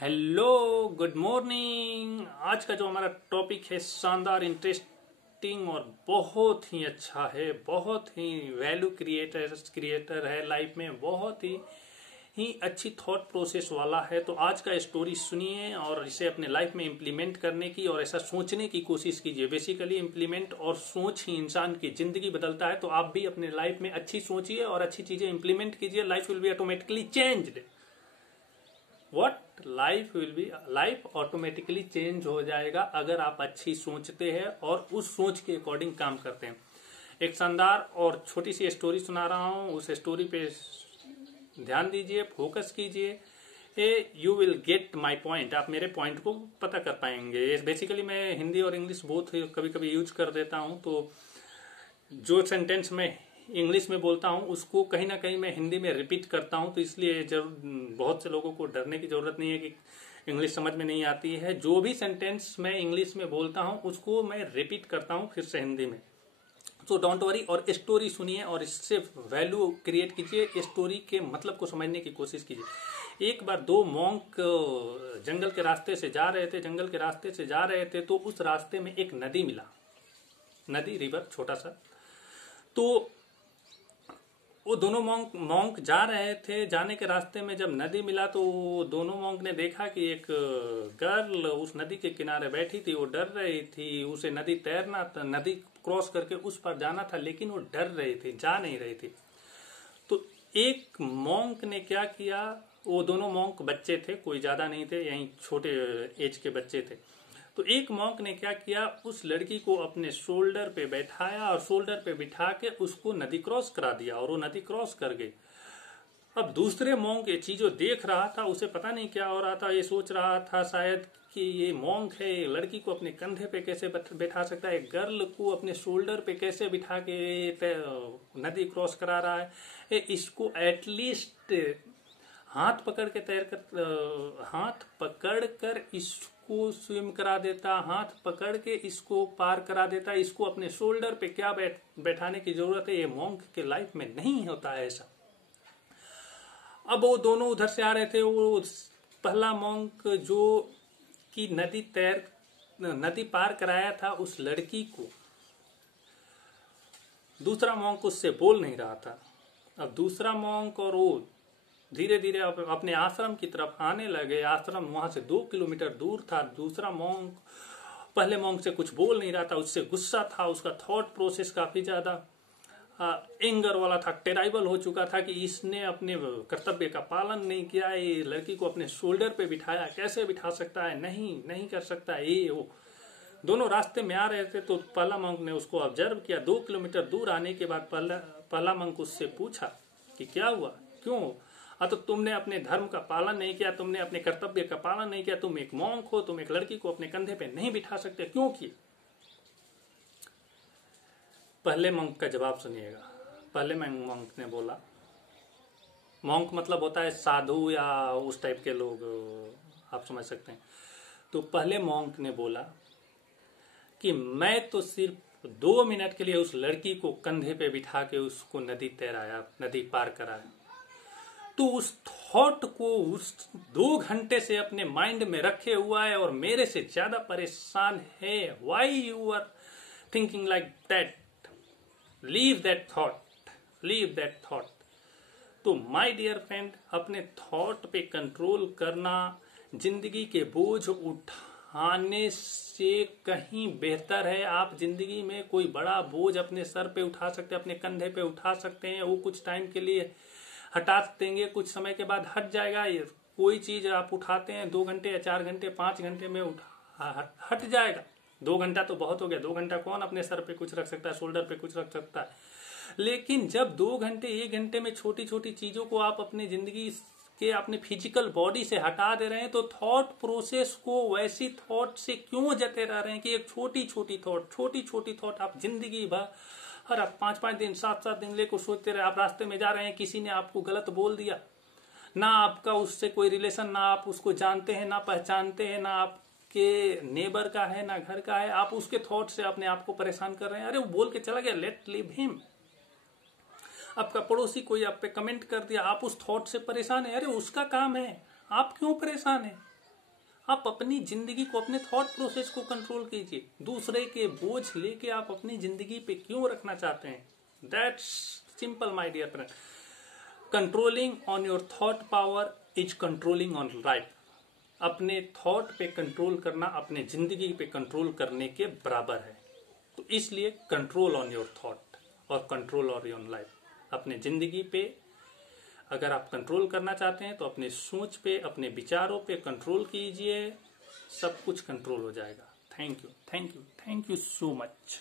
Hello, good morning. आज का जो हमारा टॉपिक है शानदार, इंटरेस्टिंग और बहुत ही अच्छा है। बहुत ही वैल्यू क्रिएटर है लाइफ में। बहुत ही अच्छी थॉट प्रोसेस वाला है। तो आज का स्टोरी सुनिए और इसे अपने लाइफ में इम्प्लीमेंट करने की और ऐसा सोचने की कोशिश कीजिए। बेसिकली इम्प्लीमेंट और सोच ही इंसान की जिंदगी बदलता है। तो आप भी अपने लाइफ में अच्छी सोचिए और अच्छी चीजें इम्प्लीमेंट कीजिए। Life will be automatically changed. Life automatically change हो जाएगा अगर आप अच्छी सोचते हैं और उस सोच के अकॉर्डिंग काम करते हैं। एक शानदार और छोटी सी स्टोरी सुना रहा हूं, उस स्टोरी पे ध्यान दीजिए, फोकस कीजिए। You will get my point. आप मेरे पॉइंट को पता कर पाएंगे। बेसिकली मैं हिंदी और इंग्लिश बोथ कभी कभी यूज कर देता हूं, तो जो सेंटेंस में इंग्लिश में बोलता हूं उसको कहीं ना कहीं मैं हिंदी में रिपीट करता हूं। तो इसलिए बहुत से लोगों को डरने की जरूरत नहीं है कि इंग्लिश समझ में नहीं आती है। जो भी सेंटेंस मैं इंग्लिश में बोलता हूं उसको मैं रिपीट करता हूं फिर से हिंदी में। तो डोंट वरी और स्टोरी सुनिए और इससे वैल्यू क्रिएट कीजिए। स्टोरी के मतलब को समझने की कोशिश कीजिए। एक बार दो मॉन्क जंगल के रास्ते से जा रहे थे तो उस रास्ते में एक नदी मिला। नदी, रिवर, छोटा सा। तो वो दोनों मॉन्क जा रहे थे। जाने के रास्ते में जब नदी मिला तो दोनों मॉन्क ने देखा कि एक गर्ल उस नदी के किनारे बैठी थी। वो डर रही थी, उसे नदी तैरना था, नदी क्रॉस करके उस पर जाना था, लेकिन वो डर रही थी, जा नहीं रही थी। तो एक मॉन्क ने क्या किया, वो दोनों मॉन्क बच्चे थे, कोई ज्यादा नहीं थे, यहीं छोटे एज के बच्चे थे। तो एक मॉन्क ने क्या किया, उस लड़की को अपने शोल्डर पे बैठाया और शोल्डर पे बिठा के उसको नदी क्रॉस करा दिया और वो नदी क्रॉस कर गई। अब दूसरे मॉन्क ये चीजों देख रहा था, उसे पता नहीं क्या हो रहा था। ये सोच रहा था शायद कि ये मॉन्क है, लड़की को अपने कंधे पे कैसे बैठा सकता है, गर्ल को अपने शोल्डर पे कैसे बिठा के नदी क्रॉस करा रहा है। इसको एटलीस्ट हाथ पकड़ कर इसको स्विम करा देता, हाथ पकड़ के इसको पार करा देता। इसको अपने शोल्डर पे क्या बैठाने की जरूरत है। ये मॉन्क के लाइफ में नहीं होता है ऐसा। अब वो दोनों उधर से आ रहे थे। वो पहला मॉन्क जो कि नदी पार कराया था उस लड़की को, दूसरा मॉन्क उससे बोल नहीं रहा था। अब दूसरा मॉन्क और वो धीरे धीरे अपने आश्रम की तरफ आने लगे। आश्रम वहां से 2 किलोमीटर दूर था। दूसरा मॉन्क पहले मॉन्क से कुछ बोल नहीं रहा था, उससे गुस्सा था। उसका थॉट प्रोसेस काफी ज्यादा एंगर वाला था, टेराइबल हो चुका था कि इसने अपने कर्तव्य का पालन नहीं किया। ये लड़की को अपने शोल्डर पे बिठाया, कैसे बिठा सकता है, नहीं कर सकता है। ये वो दोनों रास्ते में आ रहे थे। तो पहला मॉन्क ने उसको ऑब्जर्व किया। 2 किलोमीटर दूर आने के बाद पहला मॉन्क उससे पूछा कि क्या हुआ, क्यों? तो तुमने अपने धर्म का पालन नहीं किया, तुमने अपने कर्तव्य का पालन नहीं किया। तुम एक मॉन्क हो, तुम एक लड़की को अपने कंधे पे नहीं बिठा सकते, क्यों किए? पहले मॉन्क का जवाब सुनिएगा। पहले मॉन्क ने बोला, मॉन्क मतलब होता है साधु या उस टाइप के लोग, आप समझ सकते हैं। तो पहले मॉन्क ने बोला कि मैं तो सिर्फ 2 मिनट के लिए उस लड़की को कंधे पे बिठा के उसको नदी तैराया, नदी पार कराया। तो उस थॉट को उस 2 घंटे से अपने माइंड में रखे हुआ है और मेरे से ज्यादा परेशान है। Why you are thinking like that? Leave that thought. तो माय डियर फ्रेंड, अपने थॉट पे कंट्रोल करना जिंदगी के बोझ उठाने से कहीं बेहतर है। आप जिंदगी में कोई बड़ा बोझ अपने सर पे उठा सकते हैं, अपने कंधे पे उठा सकते हैं। वो कुछ टाइम के लिए हटा देंगे, कुछ समय के बाद हट जाएगा। ये कोई चीज आप उठाते हैं 2 घंटे या 4 घंटे 5 घंटे में हट जाएगा। 2 घंटा तो बहुत हो गया। 2 घंटा कौन अपने सर पे कुछ रख सकता है, शोल्डर पे कुछ रख सकता है। लेकिन जब 2 घंटे 1 घंटे में छोटी छोटी चीजों को आप अपनी जिंदगी के अपने फिजिकल बॉडी से हटा दे रहे हैं, तो थॉट प्रोसेस को वैसी थॉट से क्यों जते रह रहे हैं कि एक छोटी छोटी थॉट आप जिंदगी भर हर 5-5 दिन 7-7 दिन लेकर सोचते रहे। आप रास्ते में जा रहे हैं, किसी ने आपको गलत बोल दिया, ना आपका उससे कोई रिलेशन, ना आप उसको जानते हैं, ना पहचानते हैं, ना आपके नेबर का है, ना घर का है। आप उसके थॉट से अपने आप को परेशान कर रहे हैं। अरे वो बोल के चला गया, लेट लिव हिम। आपका पड़ोसी कोई आप पे कमेंट कर दिया, आप उस थॉट से परेशान है। अरे उसका काम है, आप क्यों परेशान है? आप अपनी जिंदगी को, अपने थॉट प्रोसेस को कंट्रोल कीजिए। दूसरे के बोझ लेके आप अपनी जिंदगी पे क्यों रखना चाहते हैं? That's simple my dear friend. Controlling on your thought power is controlling on life. अपने थॉट पे कंट्रोल करना अपने जिंदगी पे कंट्रोल करने के बराबर है। तो इसलिए कंट्रोल ऑन योर थॉट और कंट्रोल ऑन योर लाइफ। अपने जिंदगी पे अगर आप कंट्रोल करना चाहते हैं तो अपने सोच पे, अपने विचारों पे कंट्रोल कीजिए, सब कुछ कंट्रोल हो जाएगा। Thank you, thank you, thank you so much.